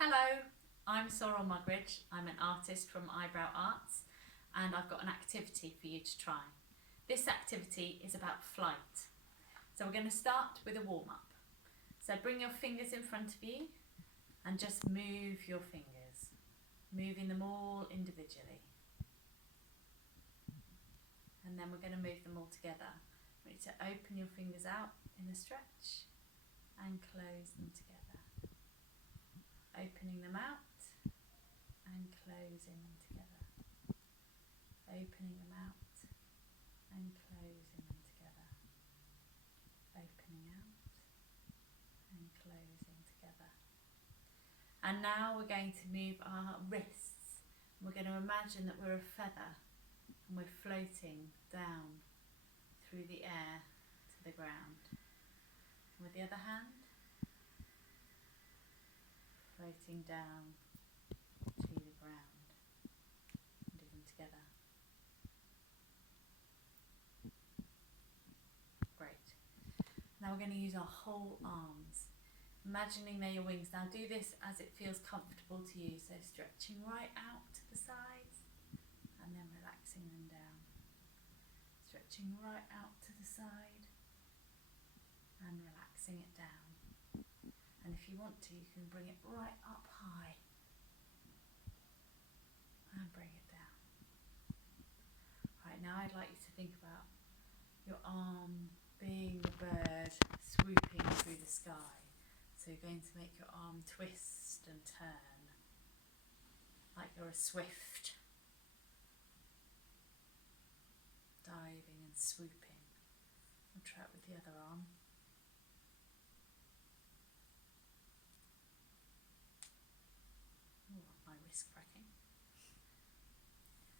Hello, I'm Sorrel Mugridge. I'm an artist from Eyebrow Arts and I've got an activity for you to try. This activity is about flight. So we're going to start with a warm-up. So bring your fingers in front of you and just move your fingers, moving them all individually. And then we're going to move them all together. You need to open your fingers out in a stretch and close them together. Opening them out and closing them together. Opening them out and closing them together. Opening out and closing together. And now we're going to move our wrists. We're going to imagine that we're a feather and we're floating down through the air to the ground. And with the other hand, floating down to the ground. Do them together. Great. Now we're going to use our whole arms, imagining they're your wings. Now do this as it feels comfortable to you, so stretching right out to the sides and then relaxing them down. Stretching right out to the side and relaxing it down. And if you want to, you can bring it right up high and bring it down. Right, now I'd like you to think about your arm being the bird swooping through the sky. So you're going to make your arm twist and turn like you're a swift, diving and swooping. I'll try it with the other arm. Oh, my wrist cracking.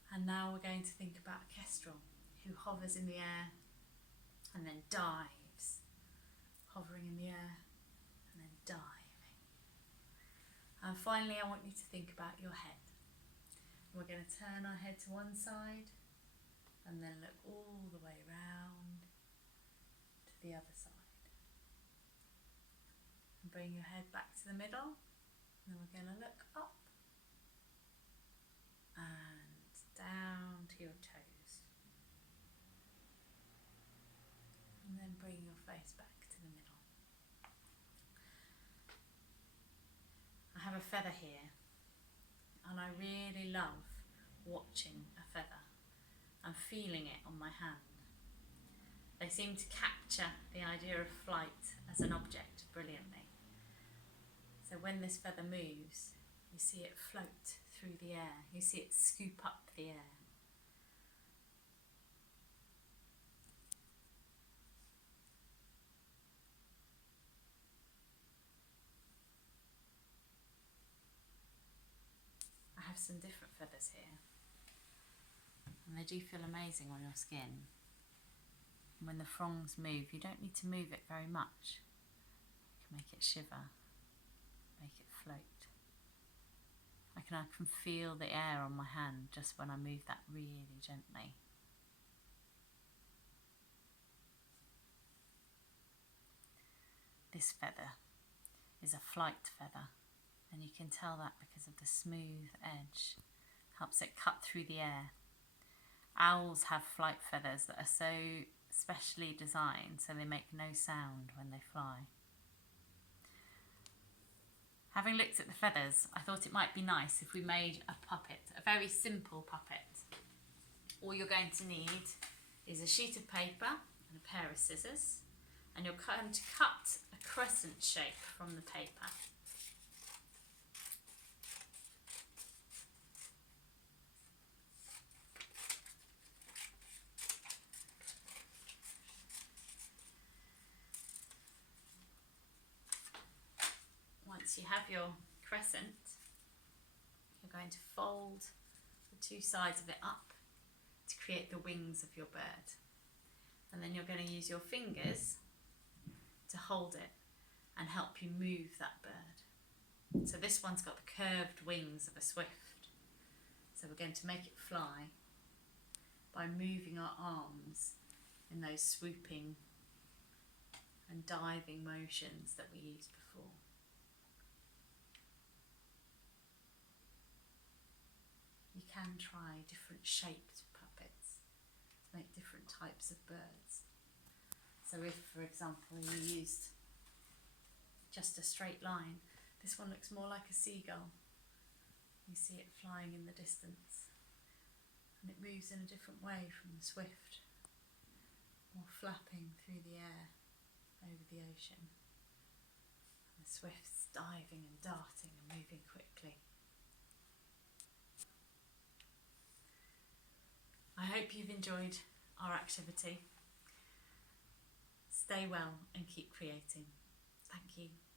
And now we're going to think about a kestrel who hovers in the air and then dives, hovering in the air and then diving. And finally I want you to think about your head. We're going to turn our head to one side and then look all the way round to the other side. And bring your head back to the middle, and then we're going to look up and down to your toes. And then bring your face back to the middle. I have a feather here and I really love watching a feather and feeling it on my hand. They seem to capture the idea of flight as an object brilliantly. So when this feather moves, you see it float through the air, you see it scoop up the air. I have some different feathers here and they do feel amazing on your skin. And when the fronds move, you don't need to move it very much. You can make it shiver, make it float. I can feel the air on my hand just when I move that really gently. This feather is a flight feather, and you can tell that because of the smooth edge. Helps it cut through the air. Owls have flight feathers that are so specially designed so they make no sound when they fly. Having looked at the feathers, I thought it might be nice if we made a puppet, a very simple puppet. All you're going to need is a sheet of paper and a pair of scissors, and you're going to cut a crescent shape from the paper. Once you have your crescent, you're going to fold the two sides of it up to create the wings of your bird. And then you're going to use your fingers to hold it and help you move that bird. So this one's got the curved wings of a swift. So we're going to make it fly by moving our arms in those swooping and diving motions that we used before. can try different shaped puppets to make different types of birds. So if, for example, you used just a straight line, this one looks more like a seagull. You see it flying in the distance, and it moves in a different way from the swift, more flapping through the air over the ocean. And the swift's diving and darting and moving quickly. I hope you've enjoyed our activity. Stay well and keep creating. Thank you.